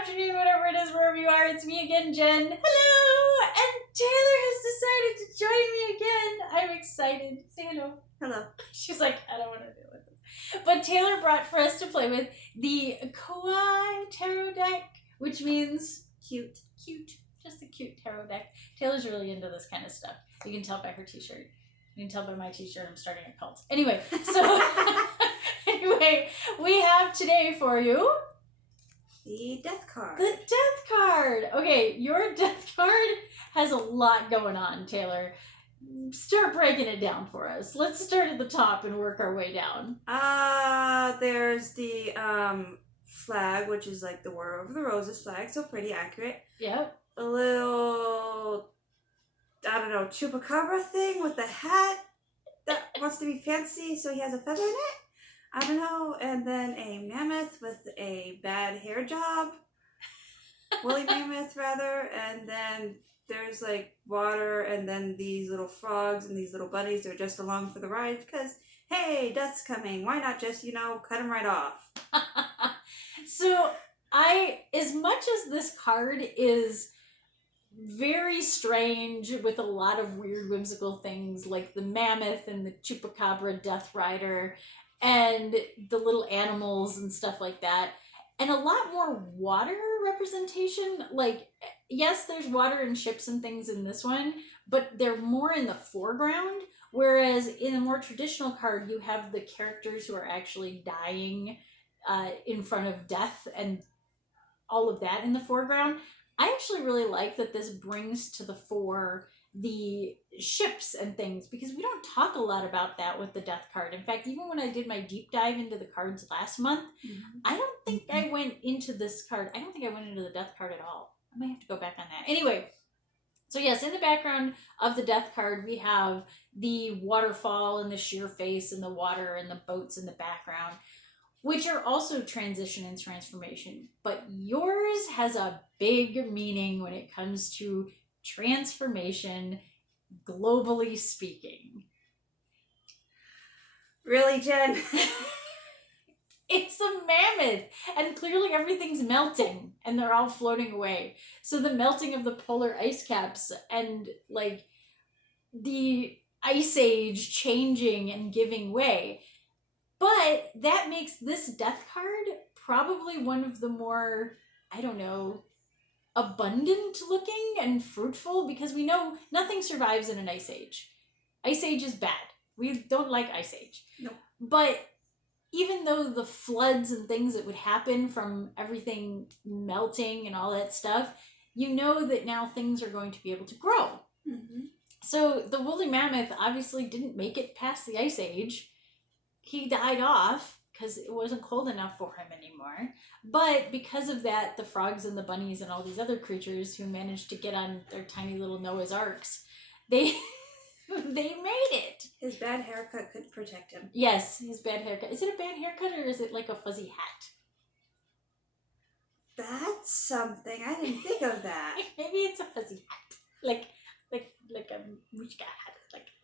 afternoon, whatever it is, wherever you are. It's me again, Jen. Hello! And Taylor has decided to join me again. I'm excited. Say hello. Hello. She's like, I don't want to deal with this. But Taylor brought for us to play with the Kawaii tarot deck, which means Cute. Cute. Just a cute tarot deck. Taylor's really into this kind of stuff. You can tell by her t-shirt. You can tell by my t-shirt I'm starting a cult. Anyway, so anyway, we have today for you the death card. the death card. Okay, your death card has a lot going on, Taylor. Start breaking it down for us. Let's start at the top and work our way down. There's the flag, which is like the War Over the Roses flag, so pretty accurate. Yep. A little, I don't know, chupacabra thing with a hat that wants to be fancy, so he has a feather in it. I don't know. And then a mammoth with a bad hair job. Woolly mammoth, rather. And then there's like water, and then these little frogs and these little bunnies are just along for the ride because, hey, death's coming. Why not just, cut them right off? So as much as this card is very strange with a lot of weird whimsical things like the mammoth and the chupacabra death rider and the little animals and stuff like that, and a lot more water representation. Like, yes, there's water and ships and things in this one, but they're more in the foreground, whereas in a more traditional card you have the characters who are actually dying in front of death and all of that in the foreground. I actually really like that this brings to the fore the ships and things, because we don't talk a lot about that with the death card. In fact, even when I did my deep dive into the cards last month, I don't think I went into this card. I don't think I went into the death card at all. I might have to go back on that. Anyway, so yes, in the background of the death card, we have the waterfall and the sheer face and the water and the boats in the background, which are also transition and transformation. But yours has a big meaning when it comes to transformation, globally speaking. Really, Jen? It's a mammoth, and clearly everything's melting, and they're all floating away. So the melting of the polar ice caps and, like, the ice age changing and giving way. But that makes this death card probably one of the more, I don't know, abundant looking and fruitful, because we know nothing survives in an ice age. Ice age is bad. We don't like ice age. Nope. But even though the floods and things that would happen from everything melting and all that stuff, you know that now things are going to be able to grow. Mm-hmm. So the woolly mammoth obviously didn't make it past the ice age. He died off because it wasn't cold enough for him anymore. But because of that, the frogs and the bunnies and all these other creatures who managed to get on their tiny little Noah's Arks, they made it. His bad haircut could protect him. Yes, his bad haircut. Is it a bad haircut, or is it like a fuzzy hat? That's something. I didn't think of that. Maybe it's a fuzzy hat. Like a Mushka hat.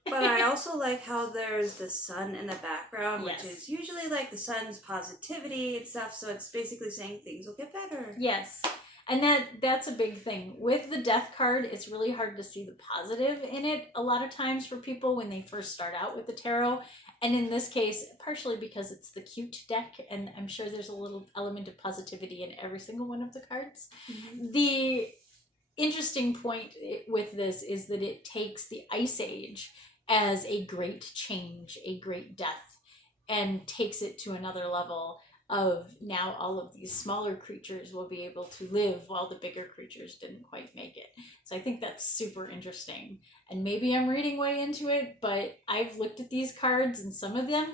But I also like how there's the sun in the background, Yes. which is usually like the sun's positivity and stuff, so it's basically saying things will get better. Yes. And that's a big thing. With the death card, it's really hard to see the positive in it a lot of times for people when they first start out with the tarot. And in this case, partially because it's the cute deck, and I'm sure there's a little element of positivity in every single one of the cards. Mm-hmm. The interesting point with this is that it takes the Ice Age as a great change, a great death, and takes it to another level of now all of these smaller creatures will be able to live while the bigger creatures didn't quite make it. So I think that's super interesting. And maybe I'm reading way into it, but I've looked at these cards and some of them,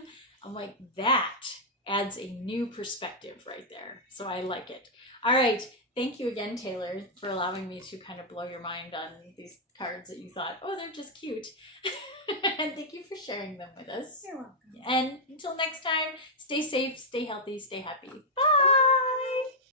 I'm like, that adds a new perspective right there. So I like it. All right. Thank you again, Taylor, for allowing me to kind of blow your mind on these cards that you thought, oh, they're just cute. And thank you for sharing them with us. You're welcome. And until next time, stay safe, stay healthy, stay happy. Bye!